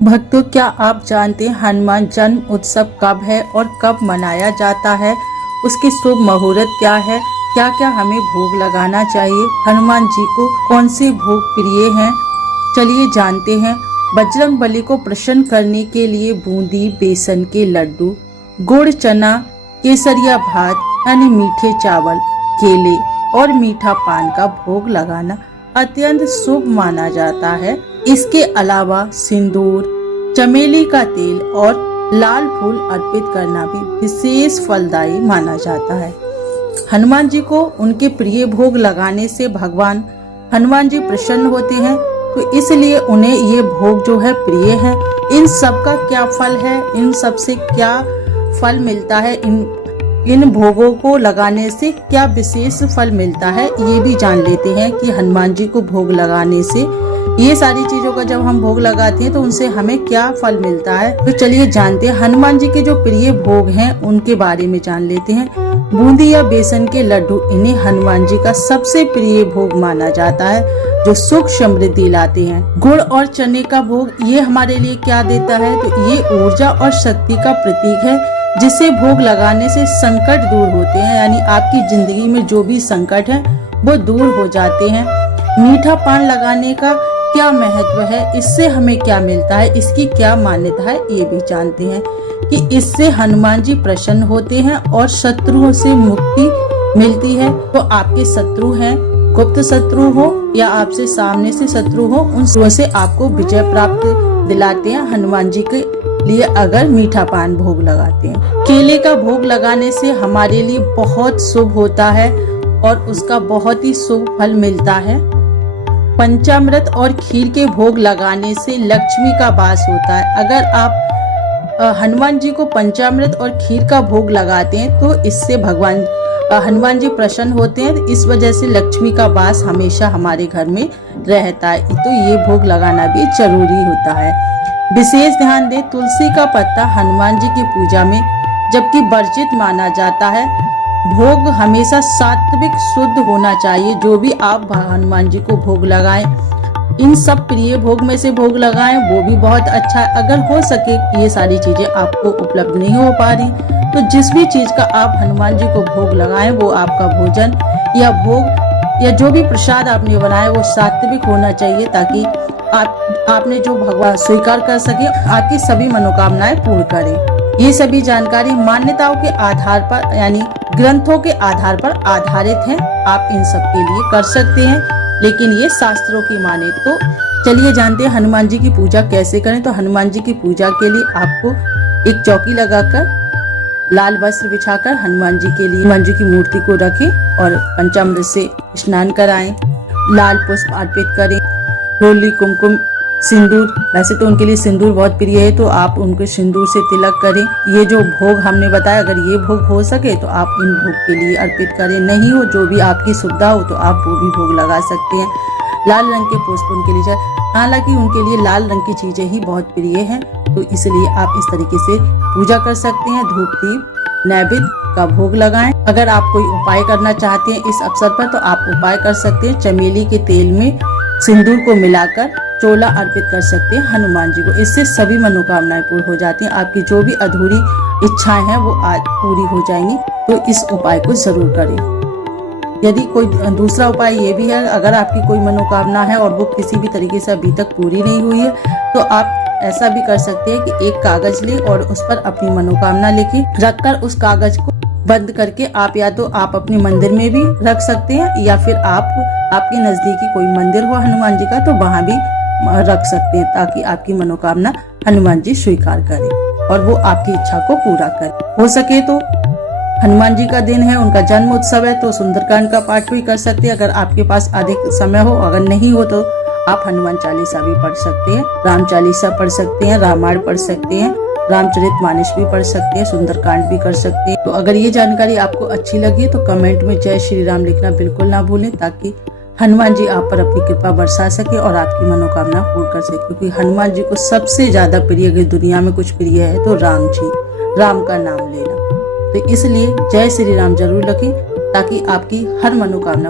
भक्तों, क्या आप जानते हैं हनुमान जन्म उत्सव कब है और कब मनाया जाता है? उसकी शुभ मुहूर्त क्या है? क्या क्या हमें भोग लगाना चाहिए? हनुमान जी को कौन से भोग प्रिय हैं? चलिए जानते हैं। बजरंगबली को प्रसन्न करने के लिए बूंदी, बेसन के लड्डू, गुड़, चना, केसरिया भात यानी मीठे चावल, केले और मीठा पान का भोग लगाना अत्यंत शुभ माना जाता है। इसके अलावा सिंदूर, चमेली का तेल और लाल फूल अर्पित करना भी विशेष फलदायी माना जाता है। हनुमान जी को उनके प्रिय भोग लगाने से भगवान हनुमान जी प्रसन्न होते हैं, तो इसलिए उन्हें ये भोग जो है प्रिय है। इन सब का क्या फल है, इन सब से क्या फल मिलता है, इन भोगों को लगाने से क्या विशेष फल मिलता है, ये भी जान लेते हैं कि हनुमान जी को भोग लगाने से, ये सारी चीजों का जब हम भोग लगाते हैं तो उनसे हमें क्या फल मिलता है। तो चलिए जानते हैं। हनुमान जी के जो प्रिय भोग हैं उनके बारे में जान लेते हैं। बूंदी या बेसन के लड्डू, इन्हें हनुमान जी का सबसे प्रिय भोग माना जाता है, जो सुख समृद्धि लाते हैं। गुड़ और चने का भोग, ये हमारे लिए क्या देता है? तो ये ऊर्जा और शक्ति का प्रतीक है, जिसे भोग लगाने से संकट दूर होते हैं, यानी आपकी जिंदगी में जो भी संकट है वो दूर हो जाते हैं। मीठा पान लगाने का क्या महत्व है, इससे हमें क्या मिलता है, इसकी क्या मान्यता है, ये भी जानते हैं कि इससे हनुमान जी प्रसन्न होते हैं और शत्रुओं से मुक्ति मिलती है। तो आपके शत्रु हैं, गुप्त शत्रु हो या आपसे सामने से शत्रु हो, उन शत्रुओं से आपको विजय प्राप्त दिलाते हैं हनुमान जी के लिए अगर मीठा पान भोग लगाते हैं। केले का भोग लगाने से हमारे लिए बहुत शुभ होता है और उसका बहुत ही शुभ फल मिलता है। पंचामृत और खीर के भोग लगाने से लक्ष्मी का वास होता है। अगर आप हनुमान जी को पंचामृत और खीर का भोग लगाते हैं तो इससे भगवान हनुमान जी प्रसन्न होते हैं। इस वजह से लक्ष्मी का वास हमेशा हमारे घर में रहता है, तो ये भोग लगाना भी जरूरी होता है। विशेष ध्यान दें, तुलसी का पत्ता हनुमान जी की पूजा में जबकि वर्जित माना जाता है। भोग हमेशा सात्विक शुद्ध होना चाहिए। जो भी आप हनुमान जी को भोग लगाएं, इन सब प्रिय भोग में से भोग लगाएं, वो भी बहुत अच्छा है। अगर हो सके ये सारी चीजें आपको उपलब्ध नहीं हो पा रही, तो जिस भी चीज का आप हनुमान जी को भोग लगाएं, वो आपका भोजन या भोग या जो भी प्रसाद आपने बनाया वो सात्विक होना चाहिए, ताकि आपने जो भगवान स्वीकार कर सके, आपकी सभी मनोकामनाएं पूर्ण करें। ये सभी जानकारी मान्यताओं के आधार पर यानी ग्रंथों के आधार पर आधारित है। आप इन सब के लिए कर सकते हैं, लेकिन ये शास्त्रों की माने। तो चलिए जानते हैं हनुमान जी की पूजा कैसे करें। तो हनुमान जी की पूजा के लिए आपको एक चौकी लगाकर लाल वस्त्र बिछाकर हनुमान जी के लिए हनुमान जी की मूर्ति को रखें और पंचामृत से स्नान कराएं, लाल पुष्प अर्पित करें, रोली, कुमकुम, सिंदूर, वैसे तो उनके लिए सिंदूर बहुत प्रिय है, तो आप उनको सिंदूर से तिलक करें। ये जो भोग हमने बताया, अगर ये भोग हो सके तो आप इन भोग के लिए अर्पित करें। नहीं हो, जो भी आपकी सुविधा हो, तो आप वो भी भोग लगा सकते हैं। लाल रंग के पुष्प उनके लिए, हालांकि उनके लिए लाल रंग की चीजें ही बहुत प्रिय हैं, तो इसलिए आप इस तरीके से पूजा कर सकते हैं। धूप, दीप, नैवेद्य का भोग लगाएं। अगर आप कोई उपाय करना चाहते हैं इस अवसर पर, तो आप उपाय कर सकते हैं। चमेली के तेल में सिंदूर को मिलाकर चोला अर्पित कर सकते हैं हनुमान जी को। इससे सभी मनोकामनाएं पूर्ण हो जाती हैं। आपकी जो भी अधूरी इच्छाएं हैं वो आज पूरी हो जाएंगी। तो इस उपाय को जरूर करें। यदि कोई दूसरा उपाय ये भी है, अगर आपकी कोई मनोकामना है और वो किसी भी तरीके से अभी तक पूरी नहीं हुई है, तो आप ऐसा भी कर सकते हैं कि एक कागज लें और उस पर अपनी मनोकामना लिखें, रखकर उस कागज को बंद करके आप या तो आप अपने मंदिर में भी रख सकते हैं, या फिर आपके नजदीकी कोई मंदिर हो हनुमान जी का, तो वहां भी रख सकते हैं, ताकि आपकी मनोकामना हनुमान जी स्वीकार करें और वो आपकी इच्छा को पूरा करें। हो सके तो हनुमान जी का दिन है, उनका जन्म उत्सव है, तो सुंदरकांड का पाठ भी कर सकते हैं अगर आपके पास अधिक समय हो। अगर नहीं हो तो आप हनुमान चालीसा भी पढ़ सकते हैं, राम चालीसा पढ़ सकते हैं, रामायण पढ़ सकते हैं, रामचरितमानस भी पढ़ सकते हैं, सुंदरकांड भी कर सकते हैं। तो अगर ये जानकारी आपको अच्छी लगी तो कमेंट में जय श्री राम लिखना बिल्कुल ना भूलें, ताकि हनुमान जी आप पर अपनी कृपा बरसा सके और आपकी मनोकामना पूर्ण कर सके। क्योंकि हनुमान जी को सबसे ज्यादा प्रिय, अगर दुनिया में कुछ प्रिय है तो राम जी, राम का नाम लेना। तो इसलिए जय श्री राम जरूर लिखें, ताकि आपकी हर मनोकामना